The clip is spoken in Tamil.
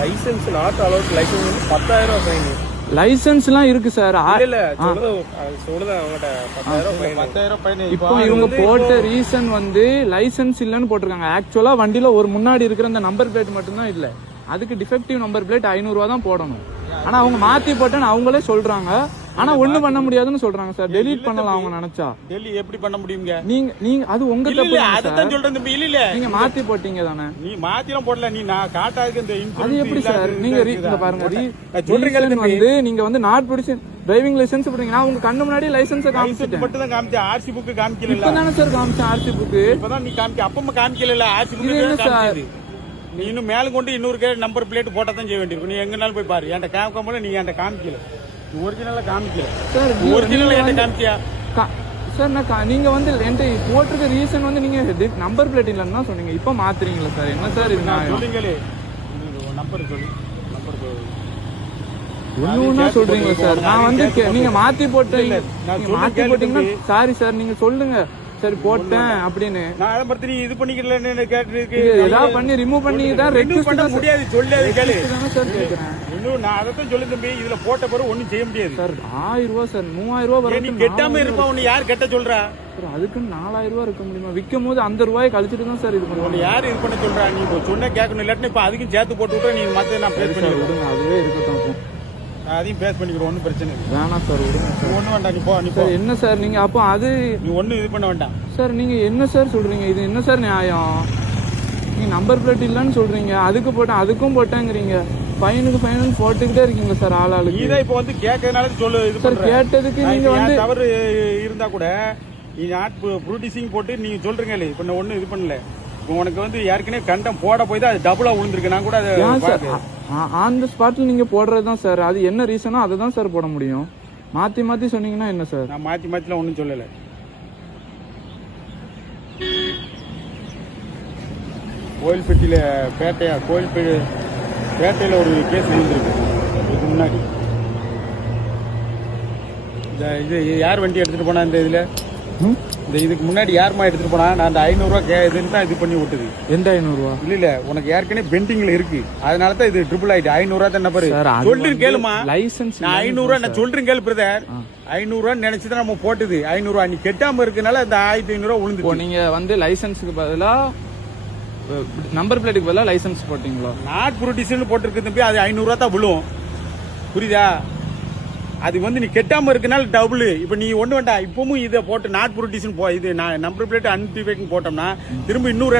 லைசன்ஸ் நாட் அலௌட் லைசன்ஸ் வந்து 10,000 ஃபைன். லைசன்ஸ்லாம் இருக்கு சார். இல்ல சொல்லுது அவங்ககிட்ட 10,000 ஃபைன். இப்போ இவங்க போட்ட ரீசன் வந்து லைசன்ஸ் இல்லன்னு போட்டிருக்காங்க. ஆக்சுவலா வண்டியில ஒரு முன்னாடி இருக்கிற அந்த நம்பர் பிளேட் மட்டும்தான் இல்ல, அதுக்கு டிஃபெக்டிவ் நம்பர் பிளேட் 500 ரூபா தான் போடணும். ஆனா அவங்க மாத்தி போட்டேன்னு அவங்களே சொல்றாங்க. ஆனா ஒண்ணும் பண்ண முடியாதுன்னு சொல்றாங்க சார். டெலீட் பண்ணலாம் அவங்க நினைச்சா. டெலி எப்படி பண்ண முடியுங்க? நீங்க அது உங்க தப்பு இல்ல. அதான் சொல்றேன் தம்பி. இல்ல நீங்க மாத்தி போட்டீங்க தானே. நீ மாத்திலாம் போடல. நீ நான் காட்டாதுக்கு இந்த இன்சூரன்ஸ் அது எப்படி சார்? நீங்க இங்க பாருங்க, சொல்றீங்க வந்து நீங்க வந்து நாட் பிடிச்சு டிரைவிங் லைசென்ஸ் போடுறீங்க. நான் உங்க கண்ணு முன்னாடி லைசென்ஸ் காமிச்சிட்டேன். மட்டும் தான் காமிச்சேன். ஆர்சி புக் காமிக்கல. இப்பதானே சார் காமிச்சேன் ஆர்சி புக். இப்பதான் நீ காமிக்க. அப்பமா காமிக்கல. ஆர்சி புக் காமிச்சது. நீ இன்னும் மேல கொண்டு இன்னொரு நம்பர் பிளேட் போட்டா தான் செய்ய வேண்டியிருக்கும். நீ எங்கனாலும் போய் பாரு. என்கிட்ட காமிக்காம நீ என்கிட்ட காமிக்கல. ஒரிஜினலா காமிக்கல சார். ஒரிஜினல் என்கிட்ட காமிச்சியா சார்? நீங்க வந்து என்கிட்ட போட்டிருக்க ரீசன் வந்து நீங்க நம்பர் பிளேட் இல்லைன்னு சொன்னீங்க. இப்ப மாத்துறீங்களா சார்? என்ன சார் இது? சொல்லுங்களே நம்பர் சொல்லு. நம்பர் ஒண்ணுன்னா சொல்றீங்களா சார்? நான் வந்து நீங்க மாத்தி போட்டீங்க. மாத்தி போட்டீங்கன்னா சாரி சார் நீங்க சொல்லுங்க. சரி போட்டேன் அப்படின்னு நான் அதை பத்தி இது பண்ணிக்கலன்னு கேட்டு ஏதாவது பண்ணி ரிமூவ் பண்ணி தான் ரெக்வெஸ்ட் பண்ண முடியாது. சொல்லாது கேளு சார் கேக்குறேன். இன்னும் நான் அதை தான் சொல்லு தம்பி. இதுல போட்ட பிறகு ஒண்ணும் செய்ய முடியாது சார். 1000 ரூபாய் சார். 3000 ரூபாய் வரும். நீ கெட்டாம இருப்பா. உன்னை யார் கெட்ட சொல்றா சார்? அதுக்கு 4000 ரூபாய் இருக்க முடியுமா? விற்கும் போது அந்த ரூபாய் கழிச்சிட்டு தான் சார் இது பண்ணுவோம். யாரு இது பண்ண சொல்றா? நீ சொன்ன கேட்கணும். இல்லாட்டி இப்ப அதுக்கும் சேர்த்து போட்டு விட்டா நீ மத்த நான் பேஸ் பண்ணி விடுங்க. அதுவே இருக்கட்டும். அதையும் பேஸ் பண்ணிக்கிறோம். ஒன்னும் பிரச்சனை இல்லை. வேணாம் சார் விடுங்க. ஒண்ணு வேண்டாம். நீ போ. நீ போ. என்ன சார் நீங்க அப்போ அது நீ ஒண்ணு இது பண்ண வேண்டாம் சார். நீங்க என்ன சார் சொல்றீங்க? இது என்ன சார் நியாயம்? நீங்க நம்பர் பிளேட் இல்லன்னு சொல்றீங்க, அதுக்கு போட்டேன் அதுக்கும் போட்டேங்கிறீங்க. ஃபைனுக்கு ஃபைன் போட்டுக்கிட்டே இருக்கீங்க சார். ஆளாளுக்கு இதை இப்ப வந்து கேட்கறதுனால சொல்லு. இது சார் கேட்டதுக்கு நீங்க வந்து தவறு இருந்தா கூட நீ நாட் ப்ரூடிசிங் போட்டு நீங்க சொல்றீங்க. இப்ப நான் ஒண்ணு இது பண்ணல. உனக்கு வந்து ஏற்கனவே கண்டம் போட போய் தான் அது டபுளா விழுந்திருக்கு. நான் கூட ஆன் த ஸ்பாட்ல நீங்க போடுறதுதான் சார். அது என்ன ரீசனோ அதை தான் சார் போட முடியும். மாத்தி மாத்தி சொன்னீங்கன்னா என்ன சார்? நான் மாத்தி மாத்திலாம் ஒன்னும் சொல்லல. கோயில்பட்டியில பேட்டையில ஒரு கேஸ் விழுந்திருக்கு. இதுக்கு முன்னாடி இது யார் வண்டி எடுத்துட்டு போனா? இந்த இதுக்கு முன்னாடி யாருமா எடுத்துட்டு போனா? நான் அந்த 500 ரூபாய் இதுன்னு தான் இது பண்ணி விட்டுது. எந்த 500 ரூபா? இல்ல உனக்கு ஏற்கனவே பெண்டிங்ல இருக்கு. அதனால தான் இது ட்ரிபிள் ஆயிட்டு. 500 ரூபாய் தான் பாரு. சொல்றேன் கேளுமா. லைசன்ஸ் நான் 500 ரூபாய் நான் சொல்றேன் கேளு பிரதர். 500 ரூபாய் நினைச்சுதான் நம்ம போட்டுது. 500 ரூபாய் நீ கெட்டாம இருக்கனால அந்த 1500 ரூபாய் விழுந்து. நீங்க வந்து லைசன்ஸுக்கு பதிலா நம்பர் பிளேட்டுக்கு பதிலா லைசன்ஸ் போட்டீங்களா? நாட் ப்ரூடிஷன் போட்டிருக்கு தம்பி. அது 500 ரூபாய் தான் விழும். புரியுதா? அது வந்து நீ கெட்டாம இருக்கனால டபுள். இப்ப நீ ஒண்ணு வேண்டாம். இப்பவும் இதை போட்டு நாட் ப்ரூடிஷன் இது நம்பர் பிளேட் அன்டிஃபைக்கிங் போட்டோம்னா திரும்ப இன்னொரு இடத்துல